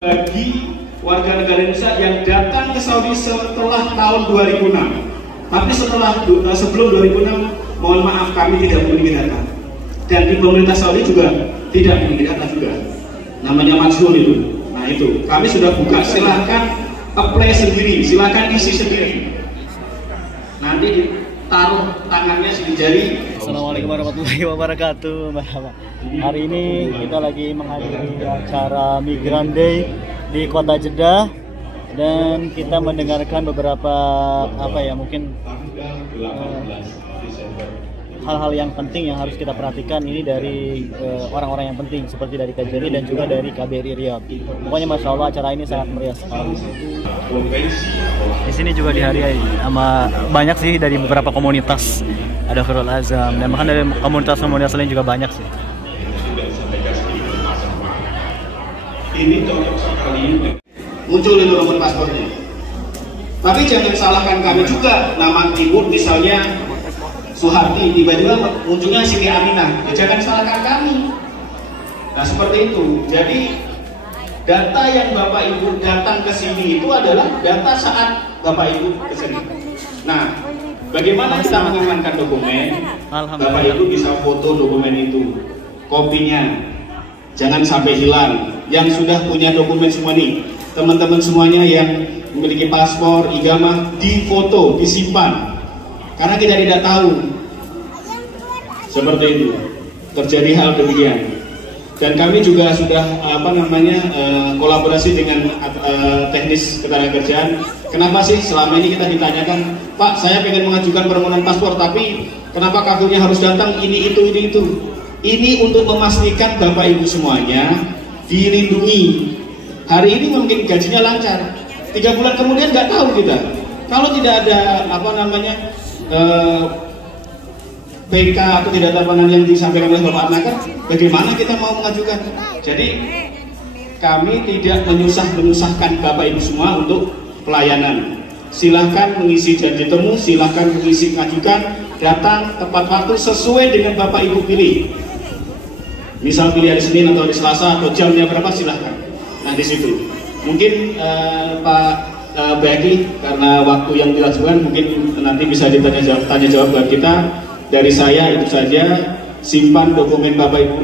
Bagi warga negara Indonesia yang datang ke Saudi setelah tahun 2006, tapi sebelum 2006, mohon maaf kami tidak memiliki data, dan di pemerintah Saudi juga tidak memiliki data juga, namanya majhul itu. Nah itu kami sudah buka, silahkan apply sendiri, silahkan isi sendiri, nanti ditaruh tangannya di jari. Assalamualaikum warahmatullahi wabarakatuh. Hari ini kita lagi menghadiri acara Migran Day di Kota Jeddah, dan kita mendengarkan beberapa mungkin hal-hal yang penting yang harus kita perhatikan ini dari orang-orang yang penting seperti dari KJRI dan juga dari KBRI Riyadh. Pokoknya masya Allah acara ini sangat meriah sekali. Di sini juga dihadiri sama banyak sih dari beberapa komunitas. Ada Khairul Azam dan bahkan dari komunitas-komunitas lain juga banyak sih. Ini cocok sekali muncul itu nomor paspornya. Tapi jangan salahkan kami juga, nama ibu misalnya Suharti, tiba-tiba munculnya Siti Aminah, ya jangan salahkan kami. Nah seperti itu. Jadi data yang Bapak Ibu datang ke sini itu adalah data saat Bapak Ibu ke sini. Nah, bagaimana kita mengamankan dokumen? Bapak Ibu bisa foto dokumen itu, kopinya, jangan sampai hilang. Yang sudah punya dokumen semua nih, teman-teman semuanya yang memiliki paspor, igamah, difoto, disimpan. Karena kita tidak tahu seperti itu terjadi hal demikian. Dan kami juga sudah kolaborasi dengan teknis ketenagakerjaan. Kenapa sih selama ini kita ditanyakan, Pak, saya pengen mengajukan permohonan paspor, tapi kenapa kartunya harus datang ini itu. Ini untuk memastikan Bapak Ibu semuanya dilindungi. Hari ini mungkin gajinya lancar, 3 bulan kemudian nggak tahu kita. Kalau tidak ada PK atau tidak ada yang disampaikan oleh Bapak Naker, bagaimana kita mau mengajukan? Jadi kami tidak menyusahkan Bapak Ibu semua untuk pelayanan. Silahkan mengisi janji temu, silahkan mengisi mengajukan, datang tepat waktu sesuai dengan Bapak Ibu pilih. Misal pilih hari Senin atau hari Selasa atau jamnya berapa, silahkan. Nah di situ mungkin Pak Bagi, karena waktu yang dilakukan mungkin nanti bisa tanya jawab buat kita. Dari saya itu saja. Simpan dokumen Bapak Ibu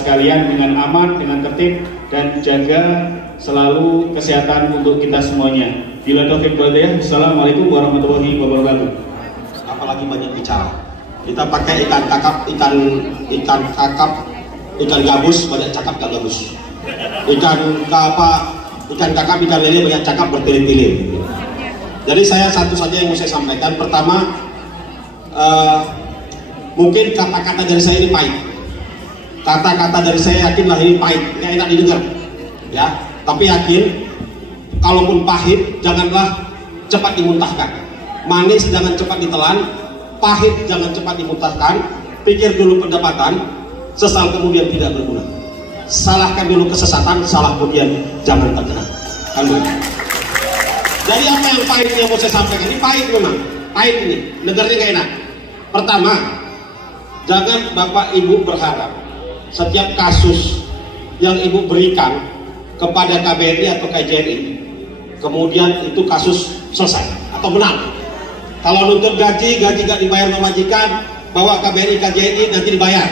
sekalian dengan aman, dengan tertib, dan jaga selalu kesehatan untuk kita semuanya. Bila taufik wal hidayah. Assalamualaikum warahmatullahi wabarakatuh. Apalagi banyak bicara. Kita pakai ikan gabus, banyak cakap gak gabus. Ikan kakap, ikan lele banyak cakap bertilir-tilir. Jadi saya satu saja yang mau saya sampaikan. Pertama, mungkin kata-kata dari saya ini pahit. Kata-kata dari saya yakinlah ini pahit, nggak enak didengar, ya. Tapi yakin, kalaupun pahit, janganlah cepat dimuntahkan. Manis jangan cepat ditelan, pahit jangan cepat dimuntahkan. Pikir dulu pendapatan, sesal kemudian tidak berguna. Salahkan dulu kesesatan, salah kemudian jangan terkena. Jadi apa yang pahit yang mau saya sampaikan ini pahit memang, pahit ini, dengarnya nggak enak. Pertama, jangan Bapak Ibu berharap setiap kasus yang Ibu berikan kepada KBRI atau KJRI kemudian itu kasus selesai atau menang. Kalau nuntut gaji gak dibayar memajikan, bawa KBRI KJRI nanti dibayar.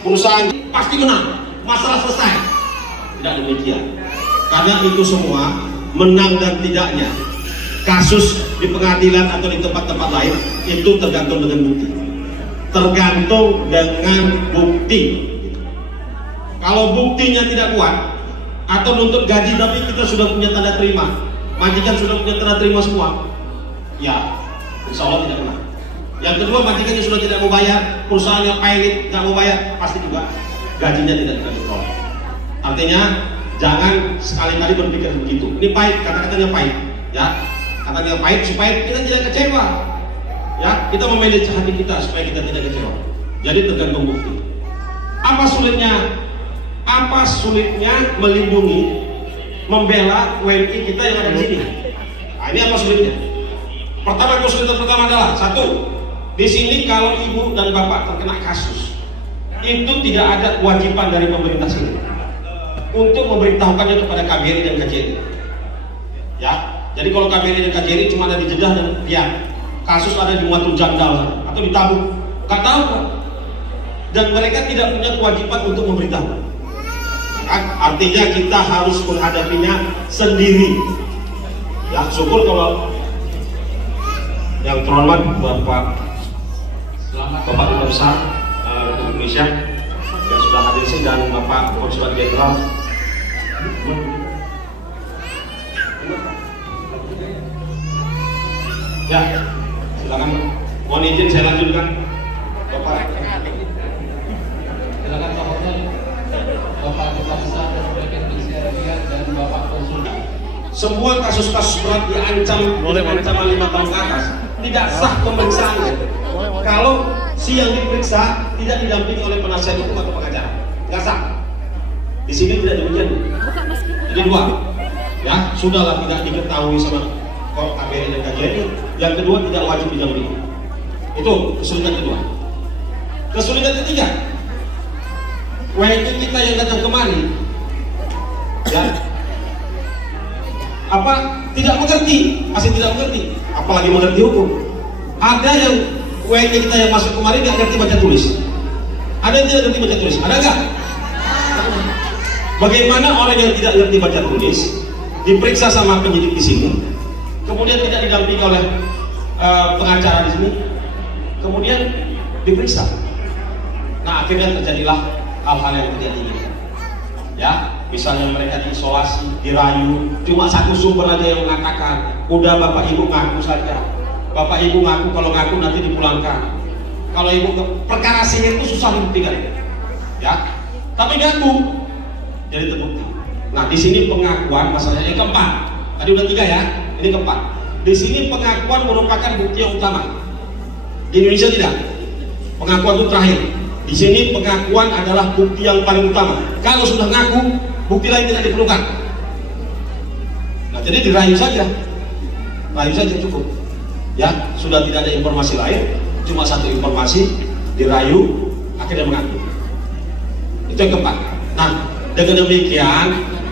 Perusahaan pasti menang, masalah selesai. Tidak demikian. Karena itu semua menang dan tidaknya kasus di pengadilan atau di tempat-tempat lain itu tergantung dengan bukti. Tergantung dengan bukti. Kalau buktinya tidak kuat atau nuntut gaji tapi kita sudah punya tanda terima, majikan sudah punya tanda terima semua, ya insya Allah tidak menang. Yang kedua, majikannya sudah tidak mau bayar, perusahaan yang pilot tidak mau bayar, pasti juga gajinya tidak dikontrol. Artinya jangan sekali-kali berpikir begitu. Ini pahit, kata-katanya pahit, ya. Katanya pahit supaya kita tidak kecewa, ya. Kita memanage hati kita supaya kita tidak kecewa. Jadi tergantung bukti. Apa sulitnya? Apa sulitnya melindungi, membela WNI kita yang ada di sini? Nah, ini apa sulitnya? Pertama, kesulitan pertama adalah satu, di sini kalau ibu dan bapak terkena kasus, itu tidak ada kewajiban dari pemerintah sini. untuk memberitahukannya kepada KBRI dan KJRI. Ya, jadi kalau KBRI dan KJRI cuma ada di Jeddah dan Riyadh, kasus ada di Muatul Jandal atau di Tabuk, nggak tahu Pak. Dan mereka tidak punya kewajiban untuk memberitahu. Artinya kita harus menghadapinya sendiri. Ya, syukur kalau yang terhormat Bapak Duta Besar Republik Indonesia yang sudah hadir sini dan Bapak Konsulat Jenderal. Ya, silakan. Mohon izin saya lanjutkan. Bapak. Silakan Pak Hotel, Bapak Duta Besar Republik Indonesia dan Bapak Konsulat. Semua kasus-kasus berat diancam oleh ancaman 5 tahun ke atas, tidak sah pemeriksaannya. Kalau si yang diperiksa tidak didampingi oleh penasihat hukum atau pengacara, nggak sah. Di sini tidak demikian. Jadi dua, ya sudahlah tidak diketahui sama KBRI dan KJRI. Yang kedua tidak wajib didampingi. Itu kesulitan kedua. Kesulitan ketiga, WNI kita yang datang kemari, ya apa tidak mengerti, masih tidak mengerti, apalagi mengerti hukum. Ada yang WNI kita yang masuk kemari nggak ngerti baca tulis, ada yang tidak ngerti baca tulis, ada nggak? Bagaimana orang yang tidak ngerti baca tulis diperiksa sama penyidik di sini, kemudian tidak didampingi oleh pengacara di sini, kemudian diperiksa. Nah akhirnya terjadilah hal-hal yang tidak diinginkan. Ya, misalnya mereka diisolasi, dirayu, cuma satu sumber aja yang mengatakan, udah Bapak Ibu ngaku saja. Bapak Ibu ngaku, kalau ngaku nanti dipulangkan. Kalau Ibu perkara sihir itu susah dibuktikan, ya. Tapi ngaku, jadi terbukti. Nah di sini pengakuan masalahnya yang keempat. Tadi udah 3 ya, ini keempat. Di sini pengakuan merupakan bukti yang utama. Di Indonesia tidak. Pengakuan itu terakhir. Di sini pengakuan adalah bukti yang paling utama. Kalau sudah ngaku, bukti lain tidak diperlukan. Nah, jadi dirayu saja cukup. Ya, sudah tidak ada informasi lain, cuma satu informasi, dirayu, akhirnya mengaku. Itu yang keempat. Nah, dengan demikian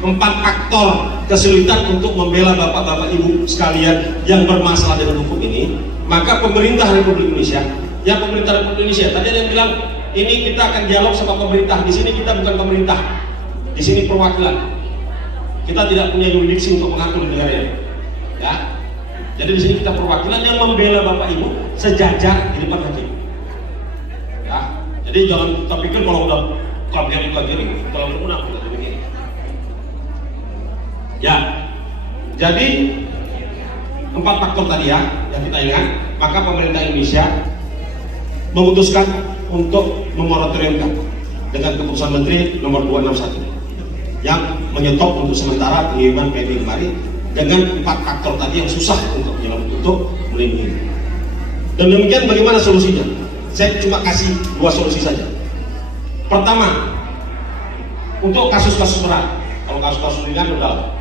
4 faktor kesulitan untuk membela bapak-bapak ibu sekalian yang bermasalah dengan hukum ini, maka pemerintah Republik Indonesia, ya pemerintah Republik Indonesia, tadi ada yang bilang ini kita akan dialog sama pemerintah. Di sini kita bukan pemerintah, di sini perwakilan. Kita tidak punya yurisdiksi untuk mengatur negara ini. Ya, jadi di sini kita perwakilan yang membela bapak ibu sejajar di depan hakim. Ya, jadi jangan kita pikir kalau udah KBRI kalau menang tidak demikian. Ya, jadi 4 faktor tadi ya yang kita ingat, maka pemerintah Indonesia memutuskan untuk memoratoriumkan dengan keputusan Menteri nomor 261 yang menyetop untuk sementara pengiriman PNI kemarin dengan 4 faktor tadi yang susah untuk melindungi. Dan demikian bagaimana solusinya? Saya cuma kasih 2 solusi saja. Pertama, untuk kasus-kasus berat, kalau kasus-kasus ringan udah.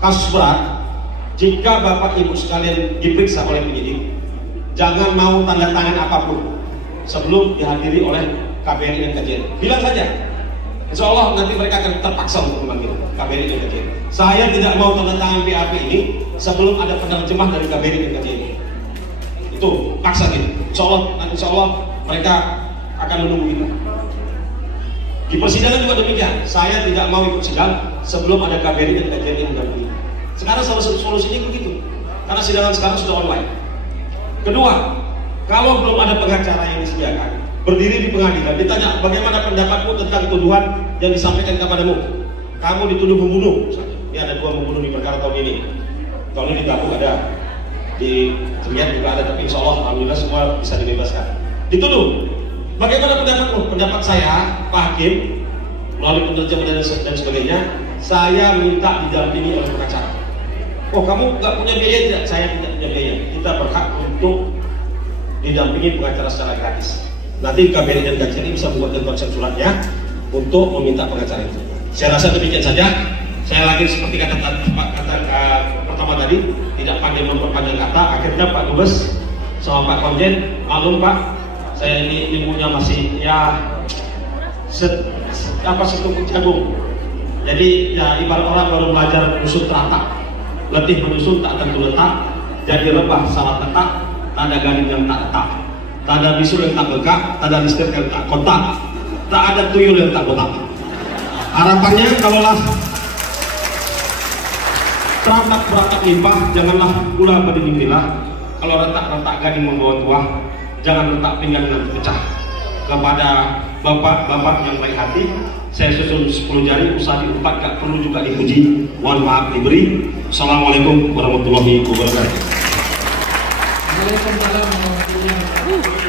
Kasus berat, jika Bapak Ibu sekalian diperiksa oleh penyidik, jangan mau tanda tangan apapun sebelum dihadiri oleh KBRI dan KJRI. Bilang saja, insya Allah nanti mereka akan terpaksa untuk memanggil KBRI dan KJRI. Saya tidak mau tanda tangan BAP ini sebelum ada penerjemah dari KBRI dan KJRI. Itu paksa gitu. Insya Allah mereka akan menunggu itu. Di persidangan juga demikian. Saya tidak mau ikut sidang sebelum ada KBRI dan KJRI yang mendampingi. Sekarang solusinya begitu, karena sidangan sekarang sudah online. Kedua, kalau belum ada pengacara yang disediakan, berdiri di pengadilan, ditanya bagaimana pendapatmu tentang tuduhan yang disampaikan kepadamu. Kamu dituduh membunuh. Ini ada 2 membunuh di perkara tahun ini. Tahun ini di Tabuk ada, di Riyadh juga ada, tapi insya Allah alhamdulillah semua bisa dibebaskan. Dituduh. Bagaimana pendapatmu? Pendapat saya, Pak Hakim, melalui penerjemah dan sebagainya, saya minta didampingi oleh pengacara. Oh, kamu nggak punya biaya tidak? Saya tidak punya biaya. Kita berhak untuk didampingi pengacara secara gratis. Nanti KBRI dan KJRI bisa membuat konsep suratnya untuk meminta pengacara itu. Saya rasa demikian saja. Saya lagi seperti kata pertama tadi, tidak pandai memperpanjang kata. Akhirnya Pak Dubes sama Pak Konjen, maklum Pak, saya ini ilmunya masih ya setumpuk jagung. Jadi ya ibarat orang baru belajar menyusun teratak, letih menyusun tak tentu letak, jadi rebah salah letak, tak ada gading yang tak letak, tak ada bisul yang tak bekak, tak ada listrik yang tak kontak, tak ada tuyul yang tak botak. Harapannya kalaulah teratak beratak limpah, janganlah pula berdinding pilah. Kalau retak-retak gading membawa tuah, jangan letak pinggang dan pecah. Kepada bapak-bapak yang baik hati, saya susun 10 jari, usah diumpat, gak perlu juga dipuji. Mohon maaf diberi. Assalamualaikum warahmatullahi wabarakatuh. Waalaikumsalam warahmatullahi wabarakatuh.